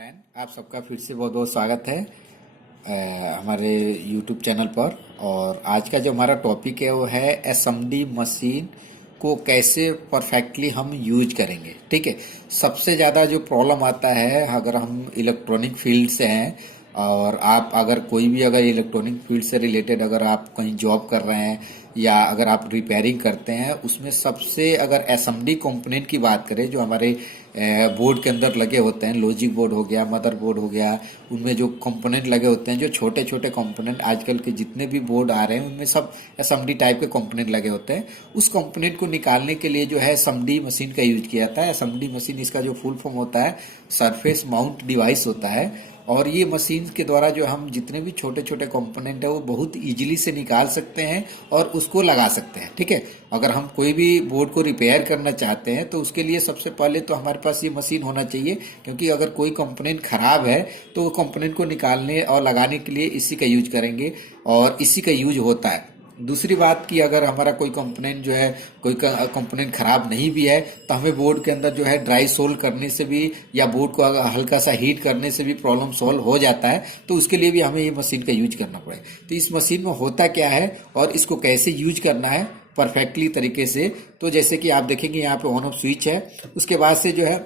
Friend, आप सबका फिर से बहुत बहुत स्वागत है हमारे यूट्यूब चैनल पर। और आज का जो हमारा टॉपिक है वो है एसएमडी मशीन को कैसे परफेक्टली हम यूज करेंगे। ठीक है, सबसे ज़्यादा जो प्रॉब्लम आता है अगर हम इलेक्ट्रॉनिक फील्ड से हैं और आप अगर कोई भी अगर इलेक्ट्रॉनिक फील्ड से रिलेटेड अगर आप कहीं जॉब कर रहे हैं या अगर आप रिपेयरिंग करते हैं, उसमें सबसे अगर एसएमडी कंपोनेंट की बात करें जो हमारे बोर्ड के अंदर लगे होते हैं, लॉजिक बोर्ड हो गया, मदर बोर्ड हो गया, उनमें जो कंपोनेंट लगे होते हैं, जो छोटे छोटे कंपोनेंट आजकल के जितने भी बोर्ड आ रहे हैं उनमें सब एसएमडी टाइप के कंपोनेंट लगे होते हैं। उस कंपोनेंट को निकालने के लिए जो है एसएमडी मशीन का यूज किया जाता है। एसएमडी मशीन इसका जो फुल फॉर्म होता है सरफेस माउंट डिवाइस होता है। और ये मशीन के द्वारा जो हम जितने भी छोटे छोटे कंपोनेंट है वो बहुत इजीली से निकाल सकते हैं और उसको लगा सकते हैं। ठीक है, अगर हम कोई भी बोर्ड को रिपेयर करना चाहते हैं तो उसके लिए सबसे पहले तो हमारे पास ये मशीन होना चाहिए, क्योंकि अगर कोई कंपोनेंट खराब है तो वो कंपोनेंट को निकालने और लगाने के लिए इसी का यूज करेंगे और इसी का यूज होता है। दूसरी बात कि अगर हमारा कोई कंपोनेंट जो है कोई कंपोनेंट खराब नहीं भी है तो हमें बोर्ड के अंदर जो है ड्राई सोल्व करने से भी या बोर्ड को अगर हल्का सा हीट करने से भी प्रॉब्लम सॉल्व हो जाता है, तो उसके लिए भी हमें ये मशीन का यूज करना पड़ेगा। तो इस मशीन में होता क्या है और इसको कैसे यूज करना है परफेक्टली तरीके से, तो जैसे कि आप देखेंगे यहाँ पे ऑन ऑफ स्विच है, उसके बाद से जो है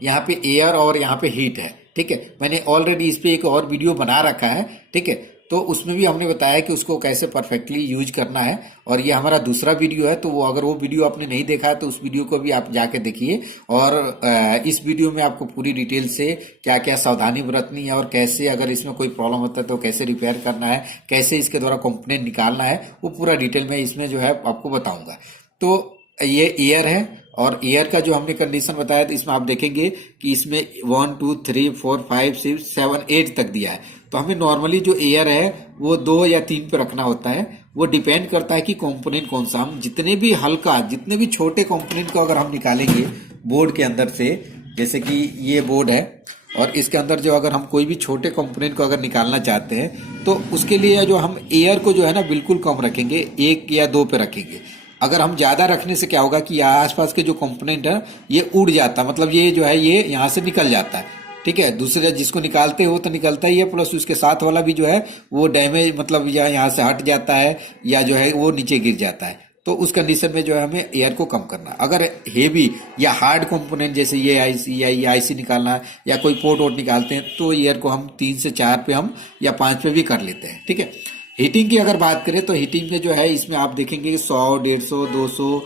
यहाँ पे एयर और यहाँ पे हीट है। ठीक है, मैंने ऑलरेडी इस पे एक और वीडियो बना रखा है। ठीक है, तो उसमें भी हमने बताया कि उसको कैसे परफेक्टली यूज करना है, और ये हमारा दूसरा वीडियो है। तो वो अगर वो वीडियो आपने नहीं देखा है तो उस वीडियो को भी आप जाके देखिए। और इस वीडियो में आपको पूरी डिटेल से क्या क्या सावधानी बरतनी है और कैसे अगर इसमें कोई प्रॉब्लम होता है तो कैसे रिपेयर करना है, कैसे इसके द्वारा कंपोनेंट निकालना है, वो पूरा डिटेल में इसमें जो है आपको बताऊंगा। तो ये एयर है और एयर का जो हमने कंडीशन बताया तो इसमें आप देखेंगे कि इसमें 1 2 3 4 5 6 7 8 तक दिया है। तो हमें नॉर्मली जो एयर है वो 2 या 3 पे रखना होता है। वो डिपेंड करता है कि कंपोनेंट कौन सा, हम जितने भी छोटे कंपोनेंट को अगर हम निकालेंगे बोर्ड के अंदर से, जैसे कि ये बोर्ड है और इसके अंदर जो अगर हम कोई भी छोटे कंपोनेंट को अगर निकालना चाहते हैं तो उसके लिए जो हम एयर को जो है ना बिल्कुल कम रखेंगे, 1 या 2 पे रखेंगे। अगर हम ज्यादा रखने से क्या होगा कि आसपास के जो कंपोनेंट है ये उड़ जाता है, मतलब ये जो है ये यहाँ से निकल जाता है। ठीक है, दूसरे जिसको निकालते हो तो निकलता ही है, प्लस उसके साथ वाला भी जो है वो डैमेज मतलब या यहाँ से हट जाता है या जो है वो नीचे गिर जाता है। तो उस कंडीशन में जो है हमें एयर को कम करना है। अगर हेवी या हार्ड कंपोनेंट जैसे ये आईसी या ये आईसी निकालना है या कोई पोर्ट वोट निकालते हैं तो एयर को हम 3 से 4 पे हम या 5 पे भी कर लेते हैं। ठीक है, हीटिंग की अगर बात करें तो हीटिंग में जो है इसमें आप देखेंगे 100 150 200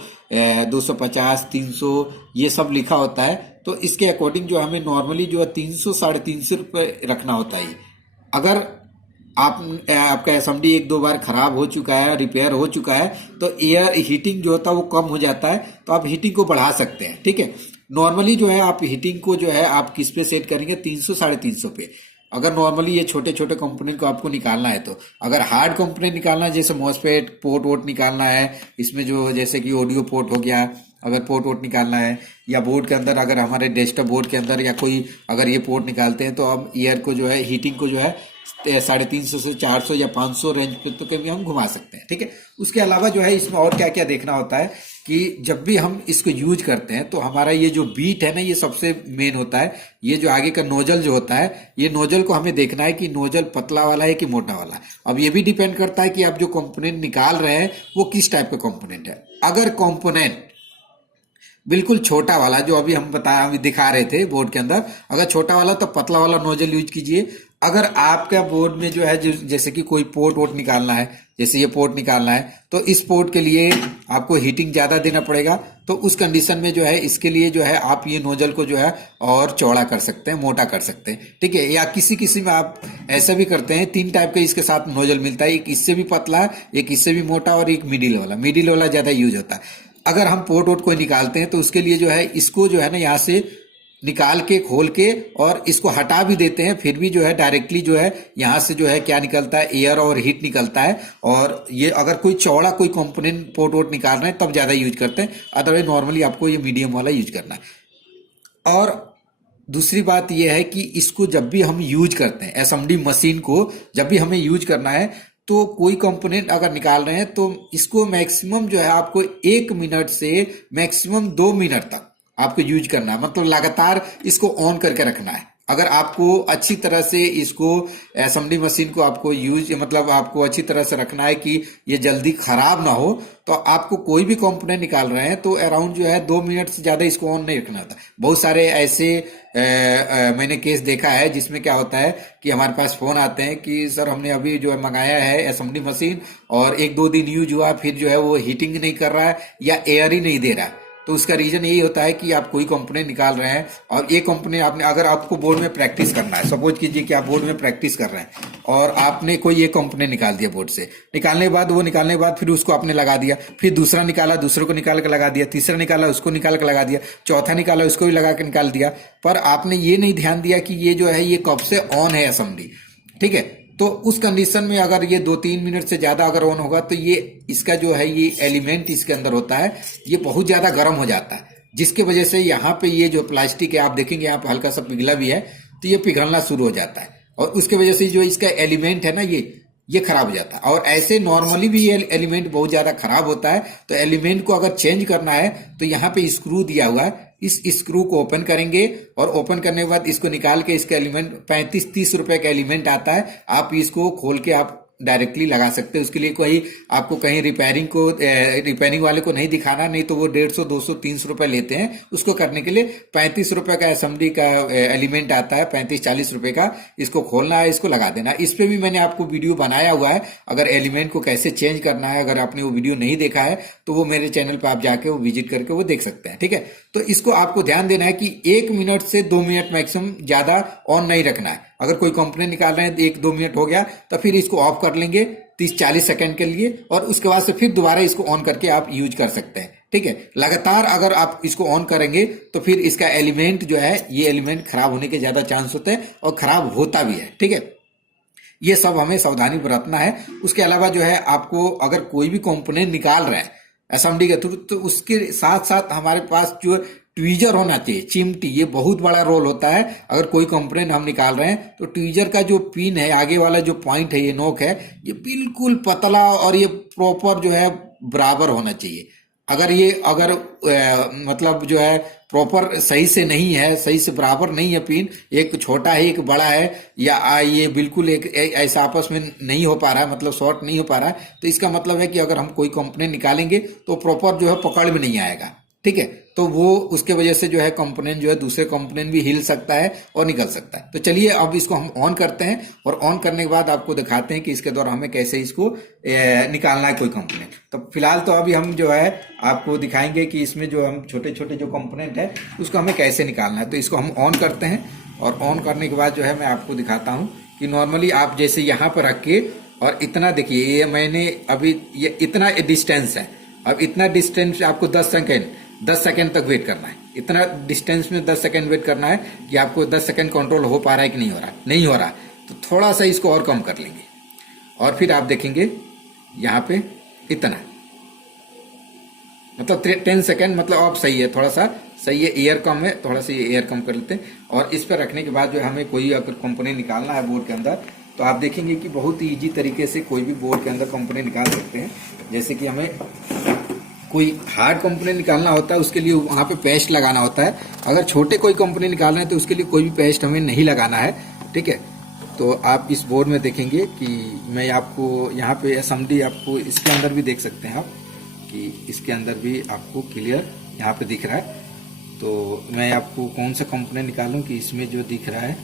250 300 ये सब लिखा होता है। तो इसके अकॉर्डिंग जो हमें नॉर्मली जो है 300 350 रुपये रखना होता है। अगर आपका एसएमडी 1 2 बार खराब हो चुका है, रिपेयर हो चुका है, तो एयर हीटिंग जो होता है वो कम हो जाता है, तो आप हीटिंग को बढ़ा सकते हैं। ठीक है, नॉर्मली जो है आप हीटिंग को जो है आप किस पे सेट करेंगे, 300 350 पे। अगर नॉर्मली ये छोटे छोटे कंपोनेंट को आपको निकालना है तो अगर हार्ड कंपोनेंट निकालना है जैसे मॉसफेट पोर्ट वोट निकालना है, इसमें जो जैसे कि ऑडियो पोर्ट हो गया, अगर पोर्ट वोट निकालना है या बोर्ड के अंदर अगर हमारे डेस्कटॉप बोर्ड के अंदर या कोई अगर ये पोर्ट निकालते हैं तो हम एयर को जो है हीटिंग को जो है 350 से 400 या 500 रेंज पे तो कभी हम घुमा सकते हैं। ठीक है, उसके अलावा जो है इसमें और क्या क्या देखना होता है कि जब भी हम इसको यूज करते हैं तो हमारा ये जो बीट है ना ये सबसे मेन होता है। ये जो आगे का नोजल जो होता है, ये नोजल को हमें देखना है कि नोजल पतला वाला है कि मोटा वाला है। अब ये भी डिपेंड करता है कि आप जो कंपोनेंट निकाल रहे हैं वो किस टाइप का कंपोनेंट है। अगर कंपोनेंट बिल्कुल छोटा वाला जो अभी दिखा रहे थे बोर्ड के अंदर, अगर छोटा वाला तो पतला वाला नोजल यूज कीजिए। अगर आपका बोर्ड में जो है जैसे कि कोई पोर्ट वोट निकालना है, जैसे ये पोर्ट निकालना है, तो इस पोर्ट के लिए आपको हीटिंग ज्यादा देना पड़ेगा। तो उस कंडीशन में जो है इसके लिए जो है आप ये नोजल को जो है और चौड़ा कर सकते हैं, मोटा कर सकते हैं। ठीक है, या किसी में आप ऐसा भी करते हैं, 3 टाइप का इसके साथ नोजल मिलता है, एक इससे भी पतला, एक इससे भी मोटा और एक मिडिल वाला ज्यादा यूज होता है। अगर हम पोर्ट वोट को निकालते हैं तो उसके लिए जो है इसको जो है ना यहाँ से निकाल के खोल के और इसको हटा भी देते हैं, फिर भी जो है डायरेक्टली जो है यहाँ से जो है क्या निकलता है, एयर और हीट निकलता है। और ये अगर कोई चौड़ा कोई कंपोनेंट पोर्ट वोट निकालना है तब ज्यादा यूज करते हैं, अदरवाइज नॉर्मली आपको ये मीडियम वाला यूज करना है। और दूसरी बात यह है कि इसको जब भी हम यूज करते हैं, एसएमडी मशीन को जब भी हमें यूज करना है तो कोई कंपोनेंट अगर निकाल रहे हैं तो इसको मैक्सिमम जो है आपको 1 मिनट से मैक्सिमम 2 मिनट तक आपको यूज करना है, मतलब लगातार इसको ऑन करके रखना है। अगर आपको अच्छी तरह से इसको एसएमडी मशीन को आपको यूज मतलब आपको अच्छी तरह से रखना है कि ये जल्दी खराब ना हो, तो आपको कोई भी कंपोनेंट निकाल रहे हैं तो अराउंड जो है 2 मिनट से ज्यादा इसको ऑन नहीं रखना होता। बहुत सारे ऐसे मैंने केस देखा है जिसमें क्या होता है कि हमारे पास फोन आते हैं कि सर हमने अभी जो है मंगाया है एसएमडी मशीन और 1-2 दिन यूज हुआ, फिर जो है वो हीटिंग नहीं कर रहा है या एयर ही नहीं दे रहा है। तो उसका रीजन यही होता है कि आप कोई कंपोनेंट निकाल रहे हैं और ये कंपोनेंट आपने, अगर आपको बोर्ड में प्रैक्टिस करना है, सपोज कीजिए कि आप बोर्ड में प्रैक्टिस कर रहे हैं और आपने कोई एक कंपोनेंट निकाल दिया बोर्ड से, निकालने के बाद फिर उसको आपने लगा दिया, फिर दूसरा निकाला, दूसरे को निकाल के लगा दिया, तीसरा निकाला उसको निकाल के लगा दिया, चौथा निकाला उसको भी लगा के निकाल दिया, पर आपने ये नहीं ध्यान दिया कि ये जो है ये कब से ऑन है असेंबली, ठीक है। तो उस कंडीशन में अगर ये 2-3 मिनट से ज्यादा अगर ऑन होगा तो ये इसका जो है ये एलिमेंट इसके अंदर होता है ये बहुत ज्यादा गर्म हो जाता है, जिसके वजह से यहाँ पे ये जो प्लास्टिक है आप देखेंगे यहाँ पे हल्का सा पिघला भी है, तो ये पिघलना शुरू हो जाता है और उसके वजह से जो इसका एलिमेंट है ना ये खराब हो जाता है। और ऐसे नॉर्मली भी ये एलिमेंट बहुत ज्यादा खराब होता है, तो एलिमेंट को अगर चेंज करना है तो यहाँ पे स्क्रू दिया हुआ है, इस स्क्रू को ओपन करेंगे और ओपन करने के बाद इसको निकाल के इसका एलिमेंट 35-30 रुपए का एलिमेंट आता है, आप इसको खोल के आप डायरेक्टली लगा सकते हैं। उसके लिए कोई आपको कहीं रिपेयरिंग वाले को नहीं दिखाना, नहीं तो वो 150, 200, 300 रुपए लेते हैं उसको करने के लिए। 35 रुपए का एसएमडी का एलिमेंट आता है, 35-40 रुपए का, इसको खोलना है, इसको लगा देना। इस पे भी मैंने आपको वीडियो बनाया हुआ है, अगर एलिमेंट को कैसे चेंज करना है, अगर आपने वो वीडियो नहीं देखा है तो वो मेरे चैनल पर आप जाके वो विजिट करके वो देख सकते हैं, ठीक है। तो इसको आपको ध्यान देना है कि 1 मिनट से 2 मिनट मैक्सिमम ज्यादा ऑन नहीं रखना है। अगर कोई कंपोनेंट निकाल रहे हैं 1-2 मिनट हो गया तो फिर इसको ऑफ कर लेंगे 30-40 सेकंड के लिए और उसके बाद से फिर दोबारा इसको ऑन करके आप यूज कर सकते हैं, ठीक है। लगातार अगर आप इसको ऑन करेंगे तो फिर इसका एलिमेंट जो है ये एलिमेंट खराब होने के ज्यादा चांस होते हैं और खराब होता भी है, ठीक है। ये सब हमें सावधानी बरतना है। उसके अलावा जो है आपको अगर कोई भी कंपोनेंट निकाल रहे हैं एसएमडी के थ्रू तो उसके साथ साथ हमारे पास जो ट्वीजर होना चाहिए, चिमटी, ये बहुत बड़ा रोल होता है। अगर कोई कंपोनेंट हम निकाल रहे हैं तो ट्वीजर का जो पिन है, आगे वाला जो पॉइंट है, ये नोक है, ये बिल्कुल पतला और ये प्रॉपर जो है बराबर होना चाहिए। अगर मतलब जो है प्रॉपर सही से नहीं है, सही से बराबर नहीं है पिन, एक छोटा है एक बड़ा है या ये बिल्कुल एक ऐसा आपस में नहीं हो पा रहा है, मतलब शॉर्ट नहीं हो पा रहा है, तो इसका मतलब है कि अगर हम कोई कंपोनेंट निकालेंगे तो प्रॉपर जो है पकड़ में नहीं आएगा, ठीक है। तो वो उसके वजह से जो है कंपोनेंट जो है दूसरे कंपोनेंट भी हिल सकता है और निकल सकता है। तो चलिए अब इसको हम ऑन करते हैं और ऑन करने के बाद आपको दिखाते हैं कि इसके द्वारा हमें कैसे इसको निकालना है कोई कंपोनेंट। तो फिलहाल तो अभी हम जो है आपको दिखाएंगे कि इसमें जो हम छोटे छोटे जो कंपोनेंट है उसको हमें कैसे निकालना है। तो इसको हम ऑन करते हैं और ऑन करने के बाद जो है मैं आपको दिखाता हूँ कि नॉर्मली आप जैसे यहाँ पर रख के और इतना देखिए, ये मैंने अभी ये इतना डिस्टेंस है, अब इतना डिस्टेंस आपको 10 सेकेंड तक वेट करना है। इतना डिस्टेंस में 10 सेकेंड वेट करना है कि आपको 10 सेकेंड कंट्रोल हो पा रहा है कि नहीं हो रहा। तो थोड़ा सा इसको और कम कर लेंगे और फिर आप देखेंगे यहाँ पे इतना, मतलब 10 सेकेंड, मतलब अब सही है, थोड़ा सा सही है। एयर कम है, थोड़ा सा एयर कम कर लेते हैं और इस पर रखने के बाद जो हमें कोई अगर कंपोनेंट निकालना है बोर्ड के अंदर, तो आप देखेंगे कि बहुत ही ईजी तरीके से कोई भी बोर्ड के अंदर कंपोनेंट निकाल सकते हैं। जैसे कि हमें कोई हार्ड कंपोनेंट निकालना होता है उसके लिए वहां पे पेस्ट लगाना होता है। अगर छोटे कोई कंपोनेंट निकालना है तो उसके लिए कोई भी पेस्ट हमें नहीं लगाना है, ठीक है। तो आप इस बोर्ड में देखेंगे कि मैं आपको यहाँ पे एसएमडी आपको इसके अंदर भी देख सकते हैं आप कि इसके अंदर भी आपको क्लियर यहाँ पे दिख रहा है। तो मैं आपको कौन सा कंपोनेंट निकालूं कि इसमें जो दिख रहा है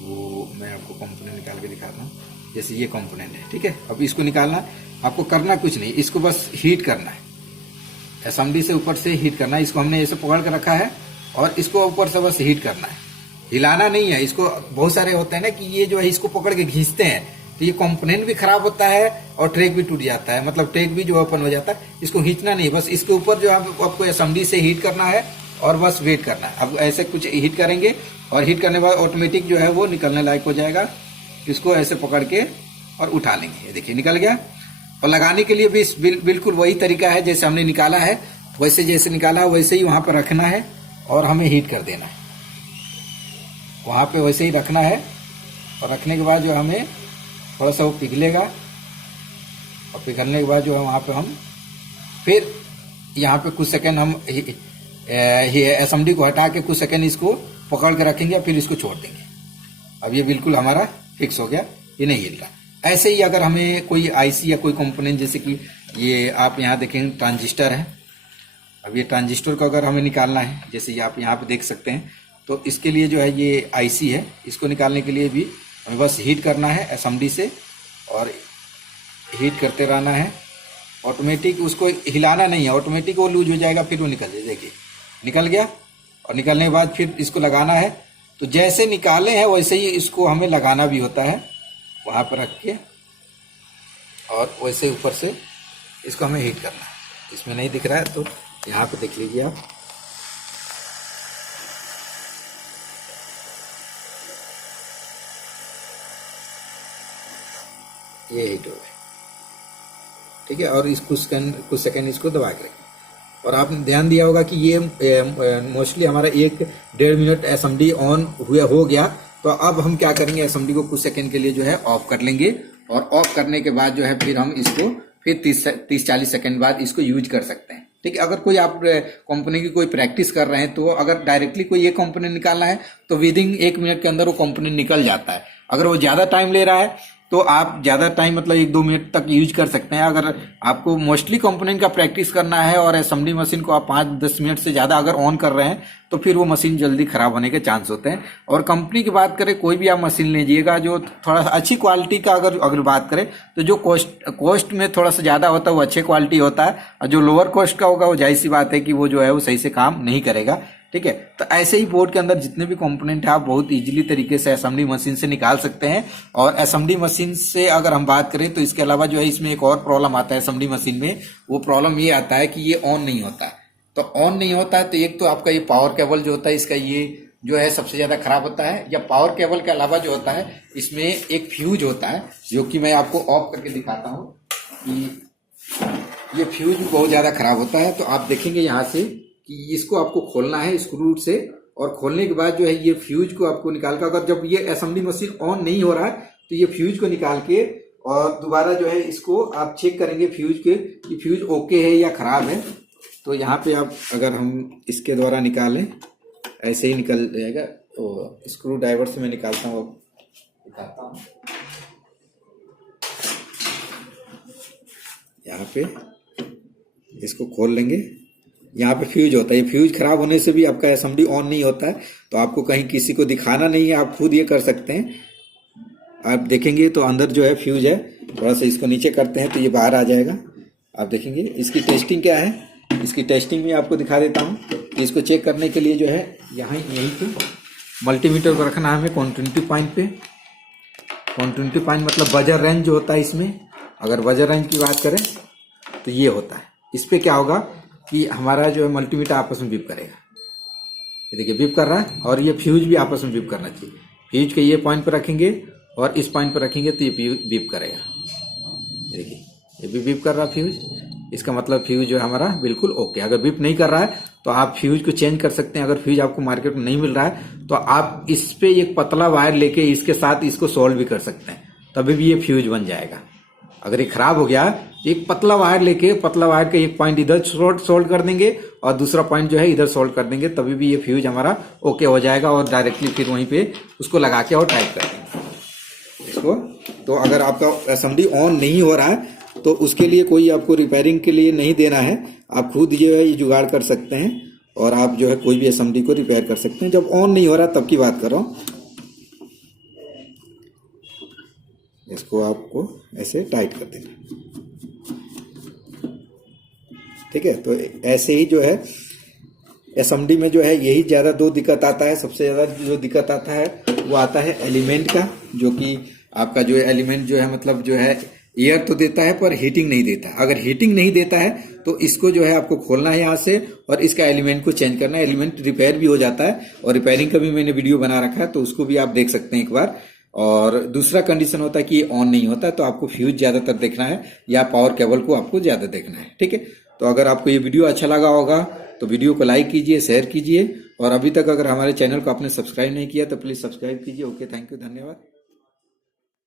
वो मैं आपको कंपोनेंट निकाल के दिखाता हूँ। जैसे ये कंपोनेंट है, ठीक है। अब इसको निकालना, आपको करना कुछ नहीं, इसको बस हीट करना है, एसएमडी से ऊपर से हीट करना है। इसको हमने ऐसे पकड़ कर रखा है और इसको ऊपर से बस हीट करना है, हिलाना नहीं है इसको। बहुत सारे होते हैं ना कि ये जो है इसको पकड़ के खींचते हैं तो ये कंपोनेंट भी खराब होता है और ट्रैक भी टूट जाता है, मतलब ट्रैक भी जो ओपन हो जाता है। इसको खींचना नहीं, बस इसके ऊपर जो आपको एसएमडी से हीट करना है और बस वेट करना है। अब ऐसे कुछ हीट करेंगे और हीट करने के बाद ऑटोमेटिक जो है वो निकलने लायक हो जाएगा। इसको ऐसे पकड़ के और उठा लेंगे, ये देखिए निकल गया। और लगाने के लिए भी बिल्कुल वही तरीका है जैसे हमने निकाला है, वैसे जैसे निकाला वैसे ही वहां पर रखना है और हमें हीट कर देना है। वहां पे वैसे ही रखना है और रखने के बाद जो हमें थोड़ा सा वो पिघलेगा और पिघलने के बाद जो है वहां पे हम फिर यहाँ पे कुछ सेकंड हम एसएमडी को हटा के कुछ सेकंड इसको पकड़ के रखेंगे, फिर इसको छोड़ देंगे। अब ये बिल्कुल हमारा फिक्स हो गया, ये नहीं हिल रहा। ऐसे ही अगर हमें कोई आईसी या कोई कंपोनेंट, जैसे कि ये आप यहाँ देखेंगे ट्रांजिस्टर है। अब ये ट्रांजिस्टर को अगर हमें निकालना है, जैसे ये आप यहाँ पे देख सकते हैं, तो इसके लिए जो है ये आईसी है, इसको निकालने के लिए भी हमें बस हीट करना है एसएमडी से, और हीट करते रहना है। ऑटोमेटिक उसको हिलाना नहीं है, ऑटोमेटिक वो लूज हो जाएगा, फिर वो निकल जाएगा। देखिए निकल गया, और निकलने के बाद फिर इसको लगाना है। तो जैसे निकाले हैं वैसे ही इसको हमें लगाना भी होता है, वहाँ पर रख के, और वैसे ऊपर से इसको हमें हीट करना है। इसमें नहीं दिख रहा है तो यहाँ पे देख लीजिए आप। ये हीट हो गया, ठीक है। और इसको कुछ सेकंड इसको दबा के रखें। और आपने ध्यान दिया होगा कि ये मोस्टली हमारा 1-1.5 मिनट एसएमडी ऑन हुआ हो गया। तो अब हम क्या करेंगे, एसएमडी को कुछ सेकंड के लिए जो है ऑफ कर लेंगे, और ऑफ करने के बाद जो है फिर हम इसको फिर 30-40 सेकंड बाद इसको यूज कर सकते हैं, ठीक है। अगर कोई आप कंपनी की कोई प्रैक्टिस कर रहे हैं, तो अगर डायरेक्टली कोई ये कंपोनेंट निकालना है तो विदिन 1 मिनट के अंदर वो कंपोनेंट निकल जाता है। अगर वो ज्यादा टाइम ले रहा है तो आप ज्यादा टाइम मतलब 1-2 मिनट तक यूज कर सकते हैं। अगर आपको मोस्टली कंपोनेंट का प्रैक्टिस करना है और असेंबली मशीन को आप 5-10 मिनट से ज्यादा अगर ऑन कर रहे हैं तो फिर वो मशीन जल्दी खराब होने के चांस होते हैं। और कंपनी की बात करें, कोई भी आप मशीन लीजिएगा जो थोड़ा सा अच्छी क्वालिटी का अगर बात करें तो जो कॉस्ट में थोड़ा सा ज्यादा होता है वो अच्छे क्वालिटी होता है, और जो लोअर कॉस्ट का होगा वो जाहिर सी बात है कि वो जो है वो सही से काम नहीं करेगा, ठीक है। तो ऐसे ही बोर्ड के अंदर जितने भी कंपोनेंट है आप बहुत इजीली तरीके से असेंबली मशीन से निकाल सकते हैं। और असेंबली मशीन से अगर हम बात करें तो इसके अलावा जो है इसमें एक और प्रॉब्लम आता है असेंबली मशीन में। वो प्रॉब्लम ये आता है कि ये ऑन नहीं होता। तो ऑन नहीं होता है तो एक तो आपका ये पावर केबल जो होता है इसका ये जो है सबसे ज्यादा खराब होता है। या पावर केबल के अलावा जो होता है इसमें एक फ्यूज होता है, जो कि मैं आपको ऑफ करके दिखाता हूँ कि ये फ्यूज बहुत ज्यादा खराब होता है। तो आप देखेंगे यहाँ से कि इसको आपको खोलना है स्क्रू से, और खोलने के बाद जो है ये फ्यूज को आपको निकाल कर, अगर जब ये असेंबली मशीन ऑन नहीं हो रहा है तो ये फ्यूज को निकाल के और दोबारा जो है इसको आप चेक करेंगे फ्यूज के कि फ्यूज ओके है या खराब है। तो यहाँ पे आप अगर हम इसके द्वारा निकालें ऐसे ही निकल जाएगा। तो स्क्रू ड्राइवर से मैं निकालता हूँ, दिखाता हूँ। यहाँ पे इसको खोल लेंगे, यहाँ पे फ्यूज होता है। ये फ्यूज खराब होने से भी आपका असेंबली ऑन नहीं होता है। तो आपको कहीं किसी को दिखाना नहीं है, आप खुद ये कर सकते हैं। आप देखेंगे तो अंदर जो है फ्यूज है, थोड़ा सा इसको नीचे करते हैं तो ये बाहर आ जाएगा। आप देखेंगे इसकी टेस्टिंग क्या है, इसकी टेस्टिंग भी आपको दिखा देता हूँ। इसको चेक करने के लिए जो है यहीं पे मल्टीमीटर को रखना है हमें कॉन्टिन्यूटी पॉइंट पे। कॉन्टिन्यूटी पॉइंट मतलब बजर रेंज जो होता है इसमें, अगर बजर रेंज की बात करें तो ये होता है। इस पे क्या होगा कि हमारा जो है मल्टीमीटर आपस में बीप करेगा। ये देखिए बीप कर रहा है, और ये फ्यूज भी आपस में बीप करना चाहिए। फ्यूज के ये पॉइंट पर रखेंगे और इस पॉइंट पर रखेंगे तो ये बीप करेगा। ये देखिए ये भी बीप कर रहा है फ्यूज, इसका मतलब फ्यूज जो है हमारा बिल्कुल ओके। अगर बीप नहीं कर रहा है तो आप फ्यूज को चेंज कर सकते हैं। अगर फ्यूज आपको मार्केट में नहीं मिल रहा है तो आप इस पे एक पतला वायर लेके इसके साथ इसको सोल्ड भी कर सकते हैं, तभी भी ये फ्यूज बन जाएगा। अगर ये खराब हो गया तो एक पतला वायर लेके पतला वायर का एक पॉइंट इधर सोल्ड कर देंगे और दूसरा पॉइंट जो है इधर सोल्ड कर देंगे, तभी भी ये फ्यूज हमारा ओके हो जाएगा। और डायरेक्टली फिर वहीं पे उसको लगा के और टाइट कर देंगे इसको। तो अगर आपका असेंबली ऑन नहीं हो रहा है तो उसके लिए कोई आपको रिपेयरिंग के लिए नहीं देना है, आप खुद जो है ये जुगाड़ कर सकते हैं और आप जो है कोई भी असेंबली को रिपेयर कर सकते हैं। जब ऑन नहीं हो रहा तब की बात कर रहा हूँ। इसको आपको ऐसे टाइट कर देना, ठीक है। तो ऐसे ही जो है असेंबली में जो है यही ज्यादा दो दिक्कत आता है। सबसे ज्यादा जो दिक्कत आता है वो आता है एलिमेंट का, जो कि आपका जो एलिमेंट जो है मतलब जो है एयर तो देता है पर हीटिंग नहीं देता। अगर हीटिंग नहीं देता है तो इसको जो है आपको खोलना है यहाँ से और इसका एलिमेंट को चेंज करना है। एलिमेंट रिपेयर भी हो जाता है और रिपेयरिंग का भी मैंने वीडियो बना रखा है, तो उसको भी आप देख सकते हैं एक बार। और दूसरा कंडीशन होता है कि ये ऑन नहीं होता है, तो आपको फ्यूज ज्यादातर देखना है या पावर केबल को आपको ज्यादा देखना है, ठीक है। तो अगर आपको ये वीडियो अच्छा लगा होगा तो वीडियो को लाइक कीजिए, शेयर कीजिए, और अभी तक अगर हमारे चैनल को आपने सब्सक्राइब नहीं किया तो प्लीज सब्सक्राइब कीजिए। ओके, थैंक यू, धन्यवाद।